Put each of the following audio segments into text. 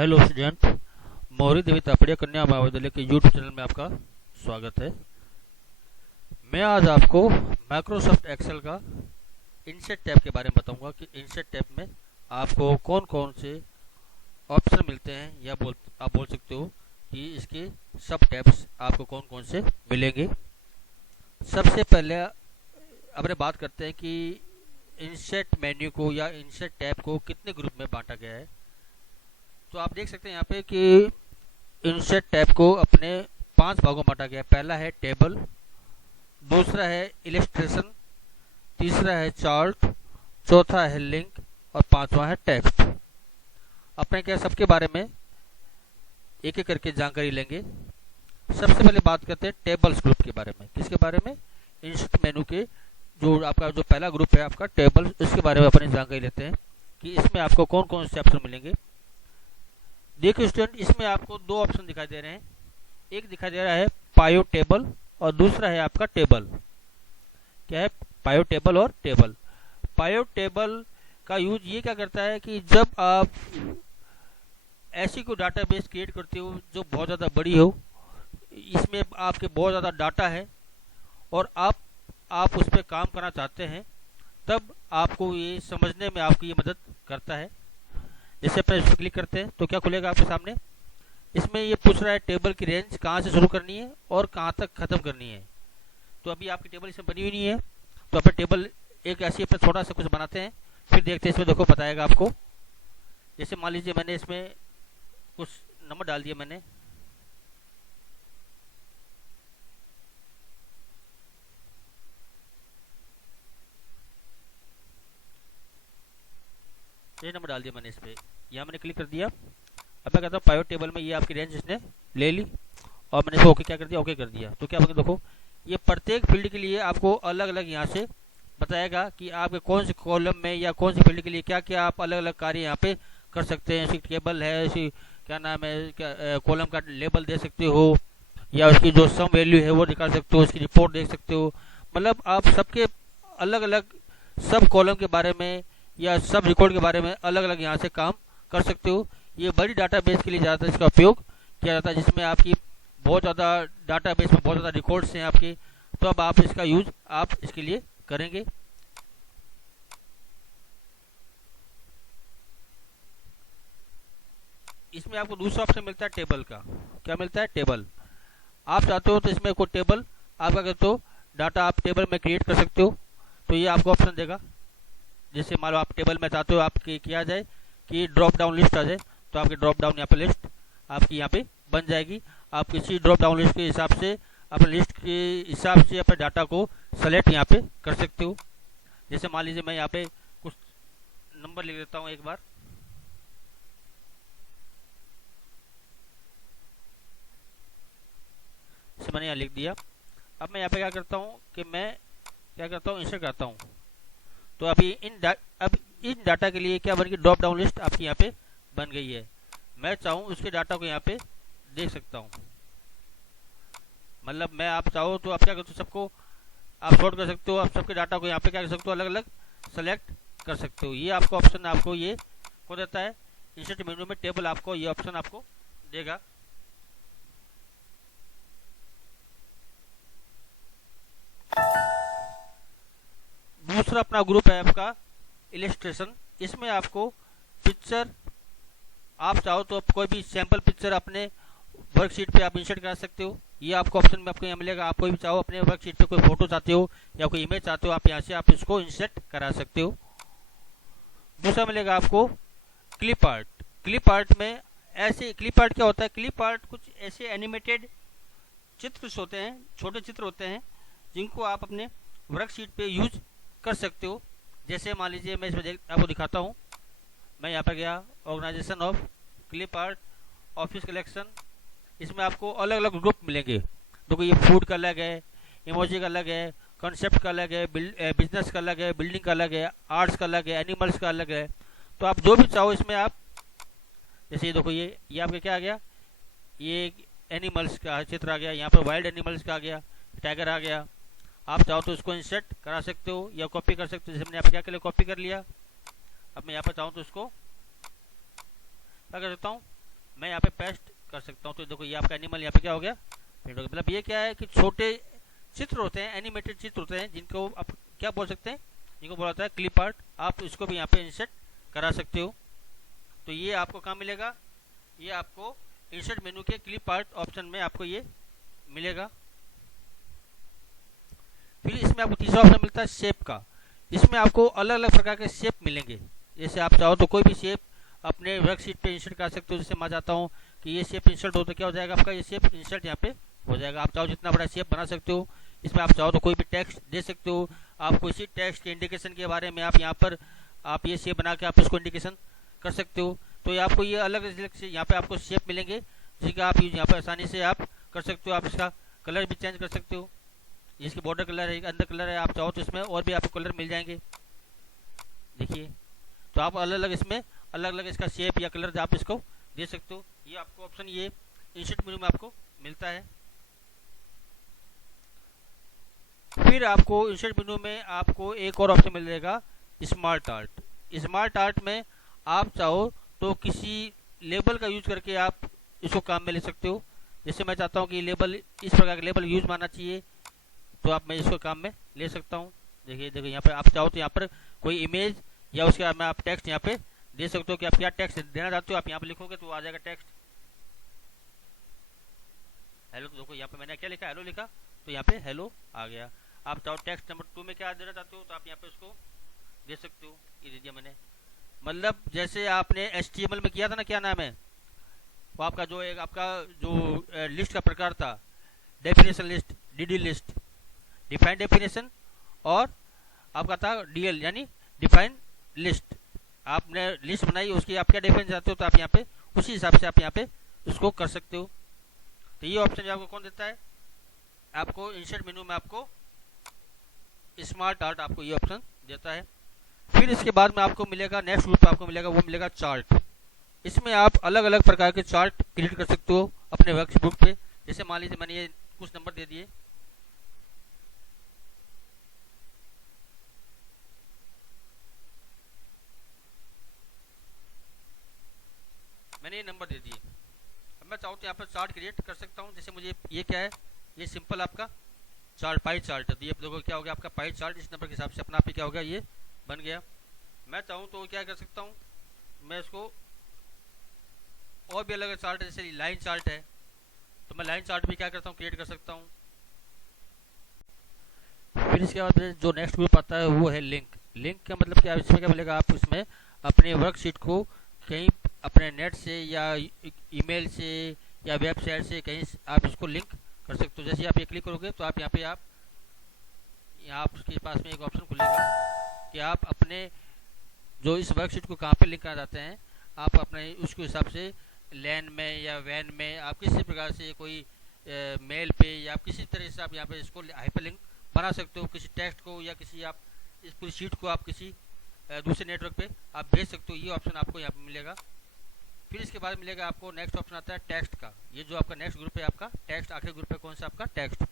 Hello student, मौरी देवी तापड़िया कन्या महाविद्यालय के यूट्यूब चैनल में आपका स्वागत है। मैं आज आपको माइक्रोसॉफ्ट एक्सेल का इंसर्ट टैब के बारे में बताऊंगा कि इंसर्ट टैब में आपको कौन कौन से ऑप्शन मिलते हैं, या आप बोल सकते हो कि इसके सब टैब्स आपको कौन कौन से मिलेंगे। सबसे पहले अपने बात करते हैं कि इंसर्ट मेन्यू को या इंसर्ट टैब को कितने ग्रुप में बांटा गया है। तो आप देख सकते हैं यहाँ पे कि इंसर्ट टैब को अपने 5 भागों में बांटा गया है। पहला है टेबल, दूसरा है इलस्ट्रेशन, तीसरा है चार्ट, चौथा है लिंक और पांचवा है टेक्स्ट। अपने क्या सबके बारे में एक एक करके जानकारी लेंगे। सबसे पहले बात करते हैं टेबल्स ग्रुप के बारे में। किसके बारे में? इंसर्ट मेनू के जो पहला ग्रुप है आपका टेबल, इसके बारे में अपनी जानकारी लेते हैं कि इसमें आपको कौन कौन से ऑप्शन मिलेंगे। देखिए स्टूडेंट, इसमें आपको 2 ऑप्शन दिखाई दे रहे हैं। एक दिखाई दे रहा है पायो टेबल और दूसरा है आपका टेबल। क्या है? पायो टेबल और टेबल। पायो टेबल का यूज ये क्या करता है कि जब आप ऐसी कोई डाटाबेस क्रिएट करते हो जो बहुत ज़्यादा बड़ी हो, इसमें आपके बहुत ज़्यादा डाटा है और आप उस पर काम करना चाहते हैं, तब आपको ये समझने में आपकी ये मदद करता है। जैसे अपन इस पर क्लिक करते हैं तो क्या खुलेगा आपके सामने? इसमें ये पूछ रहा है टेबल की रेंज कहाँ से शुरू करनी है और कहाँ तक खत्म करनी है। तो अभी आपकी टेबल इसमें बनी हुई नहीं है, तो अपन टेबल एक ऐसी अपन थोड़ा सा कुछ बनाते हैं, फिर देखते हैं। इसमें देखो बताएगा आपको। जैसे मान लीजिए मैंने इसमें कुछ नंबर डाल दिया, मैंने ये नंबर डाल दिया मैंने इस पर, यहाँ मैंने क्लिक कर दिया। अब मैं कहता हूँ पायो टेबल में ये आपकी रेंज इसने ले ली और मैंने इसको ओके क्या कर दिया, ओके कर दिया। तो क्या देखो ये प्रत्येक फील्ड के लिए आपको अलग अलग यहाँ से बताएगा कि आपके कौन से कॉलम में या कौन से फील्ड के लिए क्या क्या आप अलग अलग कार्य यहाँ पे कर सकते हैं। शिफ्ट टेबल है, क्या नाम है, क्या कॉलम का लेबल दे सकते हो, या उसकी जो सम वैल्यू है वो निकाल सकते हो, उसकी रिपोर्ट देख सकते हो। मतलब आप सबके अलग अलग सब कॉलम के बारे में या सब रिकॉर्ड के बारे में अलग अलग यहाँ से काम कर सकते हो। ये बड़ी डाटाबेस के लिए ज़्यादातर इसका उपयोग किया जाता है, जिसमें आपकी बहुत ज़्यादा डाटाबेस में बहुत ज़्यादा रिकॉर्ड्स हैं आपके, तो अब आप इसका यूज आप इसके लिए करेंगे। इसमें आपको दूसरा ऑप्शन मिलता है टेबल का। क्या मिलता है? टेबल। आप चाहते हो तो इसमें कोई टेबल आपका कहते हो डाटा आप टेबल में क्रिएट कर सकते हो, तो ये आपको ऑप्शन देगा। जैसे मान लो आप टेबल में चाहते हो आप किया जाए कि ड्रॉप डाउन लिस्ट आ जाए, तो आपकी ड्रॉप डाउन यहाँ पे लिस्ट आपकी यहाँ पे बन जाएगी। आप किसी ड्रॉप डाउन लिस्ट के हिसाब से अपने लिस्ट के हिसाब से अपने डाटा को सेलेक्ट यहाँ पे कर सकते हो। जैसे मान लीजिए मैं यहाँ पे कुछ नंबर लिख देता हूँ एक बार। जैसे मैंने यहाँ लिख दिया। अब मैं यहाँ पे क्या करता हूँ कि मैं क्या करता हूँ, इंसर्ट करता हूँ। तो अभी अब इन डाटा के लिए क्या बन गई, ड्रॉप डाउन लिस्ट आपकी यहाँ पे बन गई है। मैं चाहूँ उसके डाटा को यहाँ पे देख सकता हूँ। मतलब मैं आप चाहो तो आप क्या करते हो, सबको आप शॉर्ट कर सकते हो, आप सबके डाटा को यहाँ पे क्या कर सकते हो, अलग अलग सेलेक्ट कर सकते हो। ये आपको ऑप्शन आपको ये को देता है। इंसर्ट मेन्यू में टेबल आपको ये ऑप्शन आपको देगा। दूसरा अपना ग्रुप है आपका इलस्ट्रेशन। इसमें आपको पिक्चर, आप चाहो तो कोई भी सैंपल पिक्चर अपने वर्कशीट पे आप इंसर्ट करा सकते हो। ये आपको ऑप्शन में आपको यहाँ मिलेगा। आप कोई भी चाहो अपने वर्कशीट पे कोई फोटो चाहते हो या कोई इमेज चाहते हो, आप यहाँ से आप इसको इंसर्ट करा सकते हो। दूसरा मिलेगा आपको क्लिप आर्ट। क्लिप आर्ट में ऐसे, क्लिप आर्ट क्या होता है? क्लिप आर्ट कुछ ऐसे एनिमेटेड चित्र होते हैं, छोटे चित्र होते हैं, जिनको आप अपने वर्कशीट पे यूज कर सकते हो। जैसे मान लीजिए मैं इसमें आपको दिखाता हूँ। मैं यहाँ पर गया, organisation of clip art, office collection. इसमें आपको अलग अलग ग्रुप मिलेंगे। देखो ये फूड का अलग है, इमोजी का अलग है, कॉन्सेप्ट का अलग है, बिजनेस का अलग है, बिल्डिंग का अलग है, आर्ट्स का अलग है, एनिमल्स का अलग है। तो आप जो भी चाहो इसमें आप, जैसे ये देखो ये आपके क्या आ गया, ये एनिमल्स का चित्र आ गया, यहाँ पर वाइल्ड एनिमल्स का आ गया, टाइगर आ गया। आप चाहो तो इसको इंसर्ट करा सकते हो या कॉपी कर सकते हो। जैसे मैंने यहाँ पे क्या कर लिया, कॉपी कर लिया। अब मैं यहाँ पर चाहूँ तो इसको क्या कर सकता हूँ, मैं यहाँ पे पेस्ट कर सकता हूँ। तो देखो ये आपका एनिमल यहाँ पे क्या हो गया, प्रिंट हो गया। मतलब ये क्या है कि छोटे चित्र होते हैं, एनिमेटेड चित्र होते हैं, जिनको आप क्या बोल सकते हैं, जिनको बोला जाता है क्लिप आर्ट। आप इसको भी यहाँ पे इंसर्ट करा सकते हो। तो ये आपको कहाँ मिलेगा, ये आपको इंसर्ट मेनू के क्लिप आर्ट ऑप्शन में आपको ये मिलेगा। फिर इसमें आपको तीसरा ऑप्शन मिलता है शेप का। इसमें आपको अलग अलग प्रकार के शेप मिलेंगे। जैसे आप चाहो तो कोई भी शेप अपने वर्कशीट पे इंसर्ट कर सकते हो। जैसे मैं चाहता हूँ कि ये शेप इंसर्ट हो तो क्या हो जाएगा, आपका ये शेप इंसर्ट यहाँ पे हो जाएगा। आप चाहो जितना बड़ा शेप बना सकते हो। इसमें आप चाहो तो कोई भी टेक्स्ट दे सकते हो। आप किसी टेक्स्ट के इंडिकेशन के बारे में आप यहाँ पर आप ये शेप बना के आप इसको इंडिकेशन कर सकते हो। तो ये आपको ये अलग अलग से यहाँ पे आपको शेप मिलेंगे, जिसका आप यहाँ पर आसानी से आप कर सकते हो। आप इसका कलर भी चेंज कर सकते हो। इसकी बॉर्डर कलर है, अंदर कलर है, आप चाहो तो इसमें और भी आपको कलर मिल जाएंगे। देखिए, तो आप अलग अलग इसमें अलग अलग इसका शेप या कलर आप इसको दे सकते हो। ये आपको ऑप्शन ये इंसर्ट मेनू में आपको मिलता है। फिर आपको इंसर्ट मेनू में आपको एक और ऑप्शन मिलेगा स्मार्ट आर्ट। स्मार्ट आर्ट में आप चाहो तो किसी लेबल का यूज करके आप इसको काम में ले सकते हो। जैसे मैं चाहता हूँ कि लेबल इस प्रकार का लेबल यूज मानना चाहिए, तो आप मैं इसको काम में ले सकता हूँ। देखिए देखिए यहाँ पर आप चाहो तो यहाँ पर कोई इमेज या उसके बाद में आप टेक्स्ट यहाँ पे दे सकते हो कि आप क्या टेक्स्ट देना चाहते हो। आप यहाँ पे लिखोगे तो आ जाएगा टेक्स्ट हेलो। तो देखो यहाँ पे मैंने क्या लिखा, हेलो लिखा, तो यहाँ पे हेलो आ गया। आप चाहो टेक्स्ट नंबर 2 में क्या देना चाहते हो तो आप यहाँ पे उसको दे सकते हो। ये दे दिया मैंने। मतलब जैसे आपने HTML में किया था ना, क्या नाम है वो आपका, जो एक आपका जो लिस्ट का प्रकार था, definition list, DD list, define definition, और आपका था DL यानी डिफाइन लिस्ट। आपने लिस्ट बनाई, उसकी आप क्या डेफिनेशन चाहते हो तो आप यहाँ पे उसी हिसाब से आप यहाँ पे उसको कर सकते हो। तो ये ऑप्शन आपको कौन देता है, आपको इंसर्ट मेनू में आपको स्मार्ट आर्ट आपको ये ऑप्शन देता है। फिर इसके बाद में आपको मिलेगा नेक्स्ट ग्रुप आपको मिलेगा, वो मिलेगा चार्ट। इसमें आप अलग अलग प्रकार के चार्ट क्रिएट कर सकते हो अपने वर्कबुक पे। जैसे मान लीजिए मैंने ये कुछ नंबर दे दिए, मैंने ये नंबर दे दिए। अब मैं चाहूँ तो यहाँ पर चार्ट क्रिएट कर सकता हूँ। जैसे मुझे ये क्या है, ये सिंपल आपका चार्ट, पाई चार्ट है। तो ये देखो क्या हो गया आपका पाई चार्ट, इस नंबर के हिसाब से अपना आप ही क्या हो गया, ये बन गया। मैं चाहूँ तो क्या कर सकता हूँ, मैं इसको और भी अलग अलग चार्ट, जैसे लाइन चार्ट है तो मैं लाइन चार्ट भी क्या करता हूँ, क्रिएट कर सकता हूँ। फिर इसके बाद जो नेक्स्ट ग्रुप आता है वो है लिंक। लिंक का मतलब क्या, इसमें क्या मिलेगा, आप उसमें अपने वर्कशीट को कहीं अपने नेट से या ईमेल से या वेबसाइट से कहीं आप इसको लिंक कर सकते हो। जैसे आप ये क्लिक करोगे तो आप यहाँ पे आप यहाँ आपके पास में एक ऑप्शन खुलेगा कि आप अपने जो इस वर्कशीट को कहाँ पे लिंक करना चाहते हैं, आप अपने उसके हिसाब से लैन में या वैन में आप किसी प्रकार से कोई मेल पे या किसी तरह से आप यहाँ पे इसको हाइपरलिंक बना सकते हो। किसी टेक्स्ट को या किसी आप इस पूरी शीट को आप किसी दूसरे नेटवर्क पे आप भेज सकते हो। ये ऑप्शन आपको यहाँ पे मिलेगा। फिर इसके बाद मिलेगा आपको नेक्स्ट ऑप्शन आता है टेक्स्ट का। ये जो आपका नेक्स्ट ग्रुप है आपका टेक्स्ट, आखिरी ग्रुप है कौन सा आपका टेक्स्ट।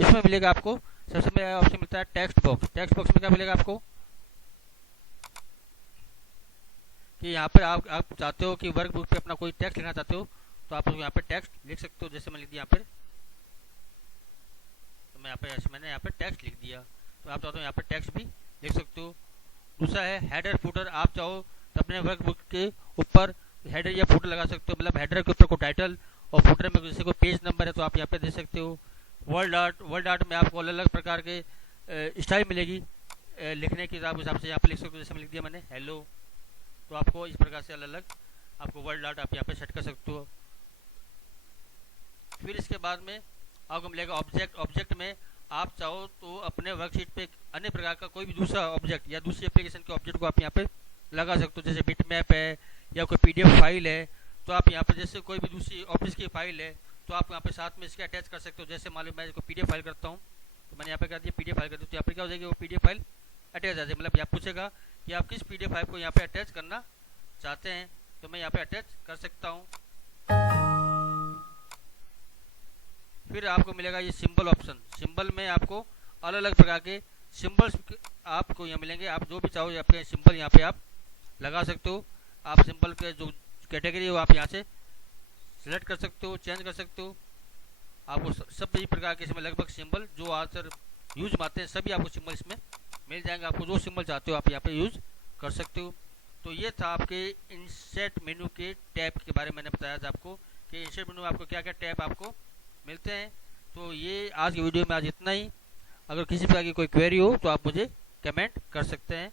इसमें मिलेगा आपको सबसे पहला ऑप्शन मिलता है टेक्स्ट बॉक्स। टेक्स्ट बॉक्स में क्या मिलेगा आपको कि यहाँ पर आप चाहते हो कि वर्क बुक पे अपना कोई टेक्स्ट लिखना चाहते हो तो आप यहाँ पे टेक्स्ट लिख सकते हो। जैसे मैं लिख दिया यहाँ पर, तो मैं यहाँ पे मैंने यहाँ पे टेक्स्ट लिख दिया, तो आप चाहते हो यहाँ पे टेक्स्ट भी लिख सकते हो। दूसरा है हेडर फुटर। आप चाहो तो अपने वर्क बुक के ऊपर हेडर या फुटर लगा सकते हो। मतलब हेडर के ऊपर को टाइटल और फुटर में जैसे कोई पेज नंबर है तो आप यहाँ पे दे सकते हो। वर्ड आर्ट में आपको अलग अलग प्रकार के स्टाइल मिलेगी लिखने के हिसाब से यहाँ पे लिख सकते हो। जैसे मैं लिख दिया मैंने हेलो, तो आपको इस प्रकार से अलग अलग आपको वर्ड आर्ट आप यहाँ पे सेट कर सकते हो। फिर इसके बाद में आपको मिलेगा ऑब्जेक्ट। ऑब्जेक्ट में आप चाहो तो अपने वर्कशीट पे अन्य प्रकार का कोई भी दूसरा ऑब्जेक्ट या दूसरी एप्लीकेशन के ऑब्जेक्ट को आप यहाँ पे लगा सकते हो। जैसे बिटमैप है या कोई PDF फाइल है, तो आप यहाँ पे जैसे कोई भी दूसरी ऑफिस की फाइल है तो आप यहाँ पे साथ में इसके अटैच कर सकते हो। जैसे मान लो मैं इसको PDF फाइल करता हूँ, तो मैंने यहाँ पे कर दिया PDF फाइल कर दी, तो यहाँ पे क्या हो जाएगी, वो PDF फाइल अटैच आ जाएगी। मतलब यहाँ पूछेगा कि आप किस PDF फाइल को यहाँ पे अटैच करना चाहते हैं, तो मैं यहाँ पे अटैच कर सकता हूँ। फिर आपको मिलेगा ये सिंबल ऑप्शन। सिंबल में आपको अलग अलग प्रकार के सिंबल्स आपको यहाँ मिलेंगे। आप जो भी चाहो आपके सिंबल यहाँ पे आप लगा सकते हो। आप सिंबल के जो कैटेगरी हो आप यहाँ से सेलेक्ट कर सकते हो, चेंज कर सकते हो। आपको सभी प्रकार के इसमें लगभग सिंबल जो आजकल यूज में आते हैं सभी आपको सिंबल इसमें मिल जाएंगे। आपको जो सिंबल चाहते हो आप यहाँ पे यूज कर सकते हो। तो ये था आपके इंसर्ट मेनू के टैब के बारे में मैंने बताया था आपको कि इंसर्ट मेनू में आपको क्या क्या टैब आपको मिलते हैं। तो ये आज की वीडियो में आज इतना ही। अगर किसी प्रकार की कोई क्वेरी हो तो आप मुझे कमेंट कर सकते हैं।